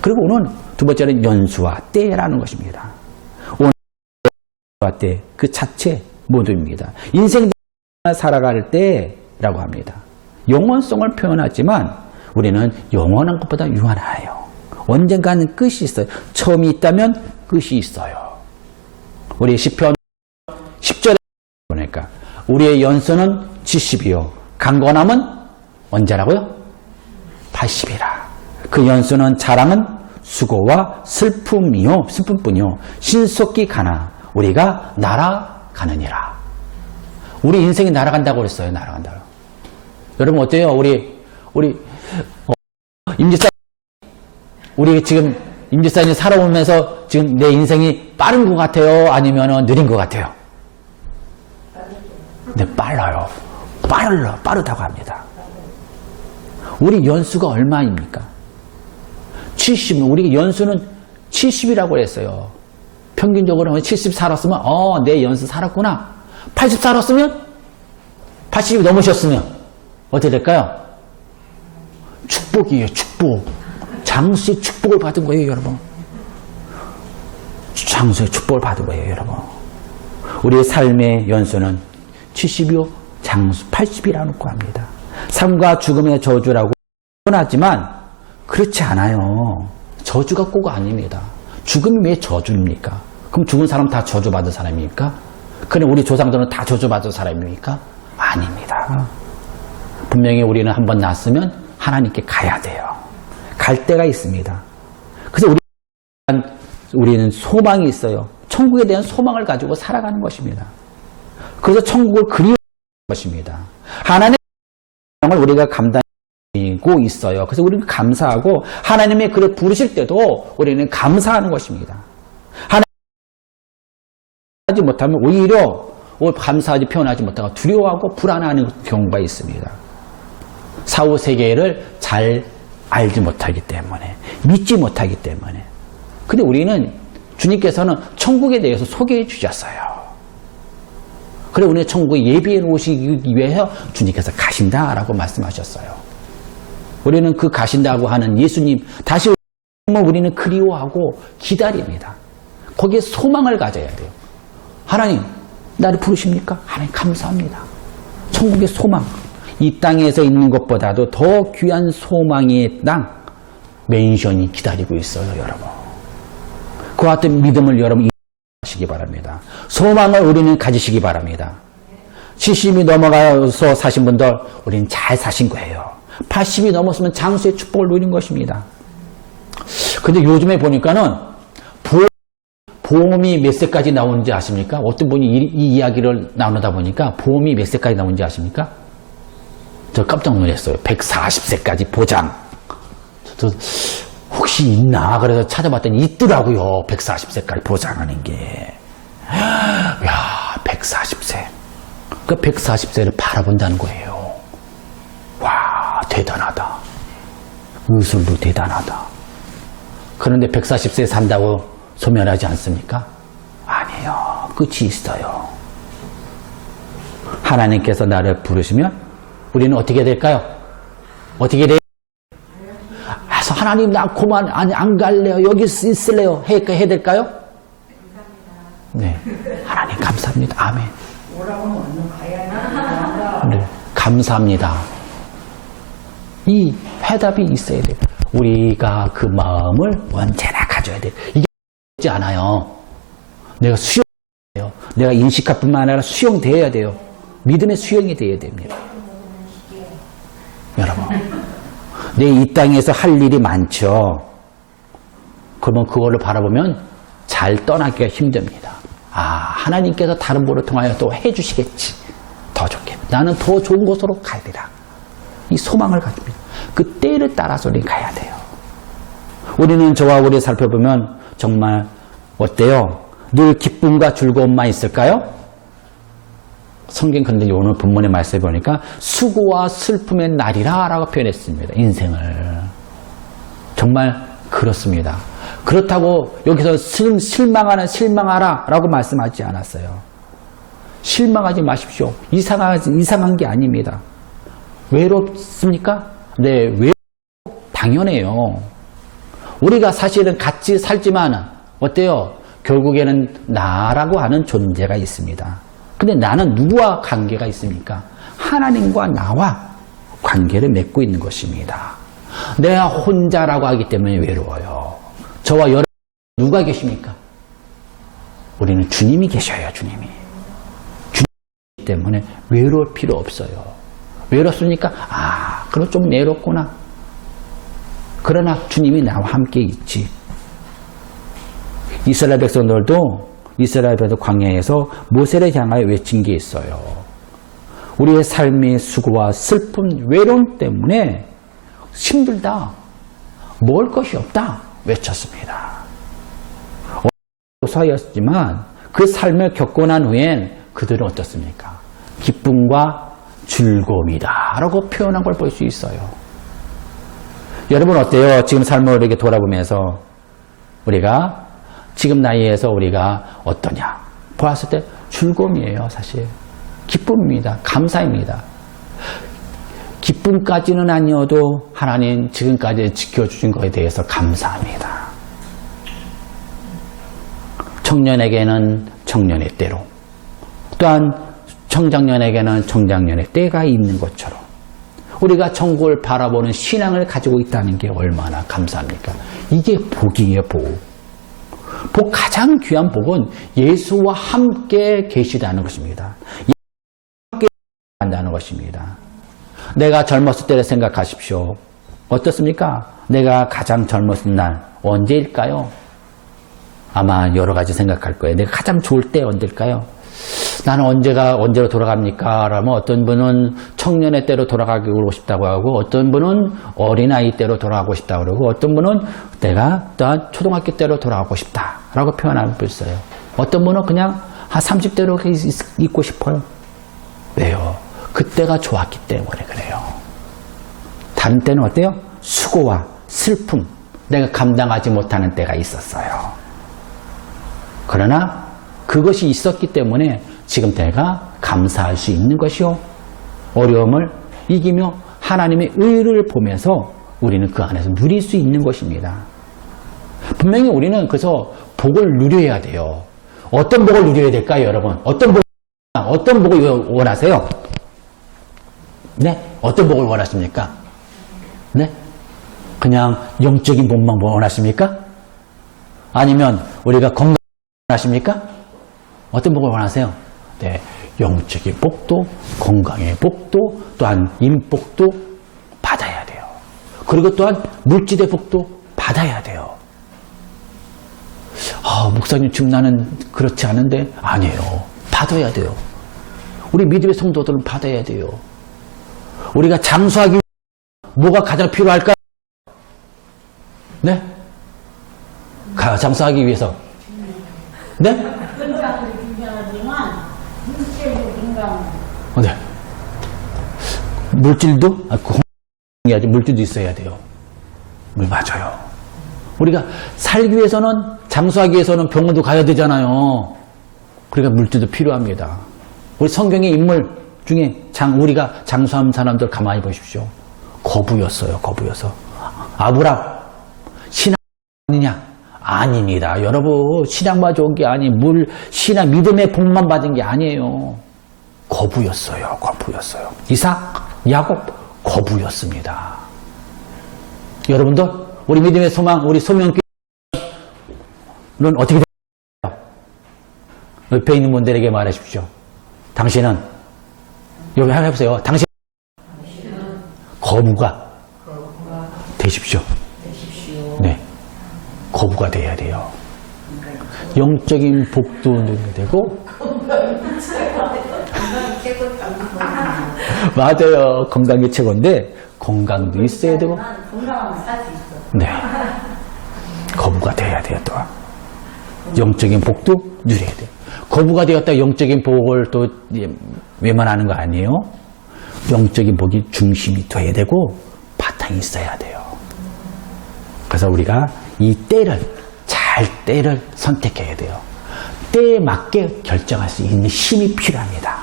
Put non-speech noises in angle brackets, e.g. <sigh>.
그리고 오는 두 번째는 연수와 때라는 것입니다. 오늘 연수와 때, 그 자체 모두입니다. 인생 살아갈 때라고 합니다. 영원성을 표현하지만 우리는 영원한 것보다 유한해요. 언젠가는 끝이 있어요. 처음이 있다면 끝이 있어요. 우리 시편 10절에 보니까 우리의 연수는 70이요. 강건함은 언제라고요? 80이라. 그 연수는 자랑은 수고와 슬픔이요. 슬픔뿐이요. 신속히 가나 우리가 날아가느니라. 우리 인생이 날아간다고 그랬어요. 날아간다고. 여러분 어때요? 우리 우리 어, 임지사 우리 지금 임지사님 살아오면서 지금 내 인생이 빠른 것 같아요? 아니면 느린 것 같아요? 네, 빨라요. 빠르, 빠르다고 합니다. 우리 연수가 얼마입니까? 70, 우리 연수는 70이라고 했어요. 평균적으로 70 살았으면, 어, 내 연수 살았구나. 80 살았으면? 80이 넘으셨으면? 어떻게 될까요? 축복이에요, 축복. 장수의 축복을 받은 거예요, 여러분. 장수의 축복을 받은 거예요, 여러분. 우리의 삶의 연수는 70이요, 장수 80이라고 합니다. 삶과 죽음의 저주라고 표현하지만 그렇지 않아요. 저주가 꼭 아닙니다. 죽음이 왜 저주입니까? 그럼 죽은 사람 다 저주받은 사람입니까? 그럼 우리 조상들은 다 저주받은 사람입니까? 아닙니다. 분명히 우리는 한 번 났으면 하나님께 가야 돼요. 갈 때가 있습니다. 그래서 우리 우리는 소망이 있어요. 천국에 대한 소망을 가지고 살아가는 것입니다. 그래서 천국을 그리워하는 것입니다. 하나님의 을 우리가 감당 하고 있어요. 그래서 우리는 감사하고 하나님의 그를 부르실 때도 우리는 감사하는 것입니다. 하지 못하면 오히려 감사하지 표현하지 못하고 두려워하고 불안해하는 경우가 있습니다. 사후 세계를 잘 알지 못하기 때문에 믿지 못하기 때문에 근데 우리는 주님께서는 천국에 대해서 소개해 주셨어요. 그래 우리는 천국에 예비해 놓으시기 위해서 주님께서 가신다라고 말씀하셨어요. 우리는 그 가신다고 하는 예수님 다시 오면 우리는 그리워하고 기다립니다. 거기에 소망을 가져야 돼요. 하나님 나를 부르십니까? 하나님 감사합니다. 천국의 소망 이 땅에서 있는 것보다도 더 귀한 소망의 땅 맨션이 기다리고 있어요 여러분. 그와 같은 믿음을 여러분 하시기 바랍니다. 소망을 우리는 가지시기 바랍니다. 70이 넘어가서 사신 분들 우리는 잘 사신 거예요. 80이 넘었으면 장수의 축복을 누린 것입니다. 근데 요즘에 보니까는 보험, 보험이 몇 세까지 나오는지 아십니까? 어떤 분이 이, 이 이야기를 나누다 보니까 보험이 몇 세까지 나오는지 아십니까? 저 깜짝 놀랐어요. 140세까지 보장. 저, 혹시 있나? 그래서 찾아봤더니 있더라고요. 140세까지 보장하는 게. 야, 140세. 그 140세를 바라본다는 거예요. 와, 대단하다. 의술도 대단하다. 그런데 140세 산다고 소멸하지 않습니까? 아니에요. 끝이 있어요. 하나님께서 나를 부르시면 우리는 어떻게 될까요? 어떻게 돼요? 그래서 하나님 나 그만 아니 안 갈래요. 여기 있을래요. 해, 해야 될까요? 네. 하나님 감사합니다. 아멘. 네. 감사합니다. 이 해답이 있어야 돼요. 우리가 그 마음을 언제나 가져야 돼요. 이게 쉽지 않아요. 내가 수용해야 돼요. 내가 인식할 뿐만 아니라 수용되어야 돼요. 믿음의 수용이 되어야 됩니다. 여러분. 내 이 땅에서 할 일이 많죠. 그러면 그거를 바라보면 잘 떠나기가 힘듭니다. 아, 하나님께서 다른 분을 통하여 또 해주시겠지. 더 좋게. 나는 더 좋은 곳으로 가야 되라. 이 소망을 가집니다. 그 때를 따라서 우리 가야 돼요. 우리는 저와 우리 살펴보면 정말 어때요? 늘 기쁨과 즐거움만 있을까요? 성경 근데 오늘 본문의 말씀에 보니까 수고와 슬픔의 날이라 라고 표현했습니다. 인생을. 정말 그렇습니다. 그렇다고 여기서 실, 실망하는 실망하라 라고 말씀하지 않았어요. 실망하지 마십시오. 이상하, 이상한 게 아닙니다. 외롭습니까? 네, 외 당연해요. 우리가 사실은 같이 살지만 어때요? 결국에는 나라고 하는 존재가 있습니다. 근데 나는 누구와 관계가 있습니까? 하나님과 나와 관계를 맺고 있는 것입니다. 내가 혼자라고 하기 때문에 외로워요. 저와 여러분 누가 계십니까? 우리는 주님이 계셔요, 주님이. 주님이기 때문에 외로울 필요 없어요. 외롭습니까? 아, 그럼 좀 외롭구나. 그러나 주님이 나와 함께 있지. 이스라엘 백성들도 이스라엘 백성 광야에서 모세를 향하여 외친 게 있어요. 우리의 삶의 수고와 슬픔, 외로움 때문에 힘들다. 먹을 것이 없다. 외쳤습니다. 사였지만 그 삶을 겪고 난 후엔 그들은 어떻습니까? 기쁨과 즐거움이다. 라고 표현한 걸 볼 수 있어요. 여러분 어때요? 지금 삶을 이렇게 돌아보면서 우리가 지금 나이에서 우리가 어떠냐? 보았을 때 즐거움이에요, 사실. 기쁨입니다. 감사입니다. 기쁨까지는 아니어도 하나님 지금까지 지켜주신 것에 대해서 감사합니다. 청년에게는 청년의 때로, 또한 청장년에게는 청장년의 때가 있는 것처럼, 우리가 천국을 바라보는 신앙을 가지고 있다는 게 얼마나 감사합니까? 이게 복이에요, 복. 복 가장 귀한 복은 예수와 함께 계시다는 것입니다. 함께 한다는 것입니다. 내가 젊었을 때를 생각하십시오. 어떻습니까? 내가 가장 젊었을 날 언제일까요? 아마 여러 가지 생각할 거예요. 내가 가장 좋을 때 언제일까요? 나는 언제가 언제로 돌아갑니까? 라면 어떤 분은 청년의 때로 돌아가고 싶다고 하고 어떤 분은 어린아이 때로 돌아가고 싶다고 그러고 어떤 분은 내가 또한 초등학교 때로 돌아가고 싶다라고 표현하고 있어요. 어떤 분은 그냥 한 30대로 있고 싶어요. 왜요? 그때가 좋았기 때문에 그래요. 다른 때는 어때요? 수고와 슬픔, 내가 감당하지 못하는 때가 있었어요. 그러나 그것이 있었기 때문에 지금 내가 감사할 수 있는 것이요. 어려움을 이기며 하나님의 의를 보면서 우리는 그 안에서 누릴 수 있는 것입니다. 분명히 우리는 그래서 복을 누려야 돼요. 어떤 복을 누려야 될까요, 여러분? 어떤 복, 어떤 복을 원하세요? 네? 어떤 복을 원하십니까? 네? 그냥 영적인 복만 원하십니까? 아니면 우리가 건강 원하십니까? 어떤 복을 원하세요? 네, 영적인 복도, 건강의 복도, 또한 인복도 받아야 돼요. 그리고 또한 물질의 복도 받아야 돼요. 아, 목사님 지금 나는 그렇지 않은데 아니에요. 받아야 돼요. 우리 믿음의 성도들은 받아야 돼요. 우리가 장수하기 뭐가 가장 필요할까요? 네? 가, 장수하기 위해서. 네? 건강도 중요하지만 물질도 건강. 어, 네. 물질도 아, 건강해야지 물질도 있어야 돼요. 물 맞아요. 우리가 살기 위해서는 장수하기 위해서는 병원도 가야 되잖아요. 그러니까 물질도 필요합니다. 우리 성경의 인물 중에 장 우리가 장수한 사람들 가만히 보십시오. 거부였어요. 거부여서 아브람 신앙 아니냐? 아닙니다. 여러분 신앙만 좋은 게 아니 물 신앙 믿음의 복만 받은 게 아니에요. 거부였어요. 거부였어요. 이삭, 야곱 거부였습니다. 여러분들 우리 믿음의 소망, 우리 소명교는 어떻게 될까요? 옆에 있는 분들에게 말하십시오. 당신은 여기 한번 해보세요. 당신 거부가 되십시오. 네, 거부가 돼야 돼요. 영적인 복도 되고 <laughs> 맞아요. 건강이 최고인데 건강도 있어야 되고 건강하면 살 수 있어. 네. 거부가 돼야 돼요, 또. 영적인 복도 누려야 돼요. 거부가 되었다 영적인 복을 또 예, 외면하는 거 아니에요? 영적인 복이 중심이 돼야 되고 바탕이 있어야 돼요. 그래서 우리가 이 때를, 잘 때를 선택해야 돼요. 때에 맞게 결정할 수 있는 힘이 필요합니다.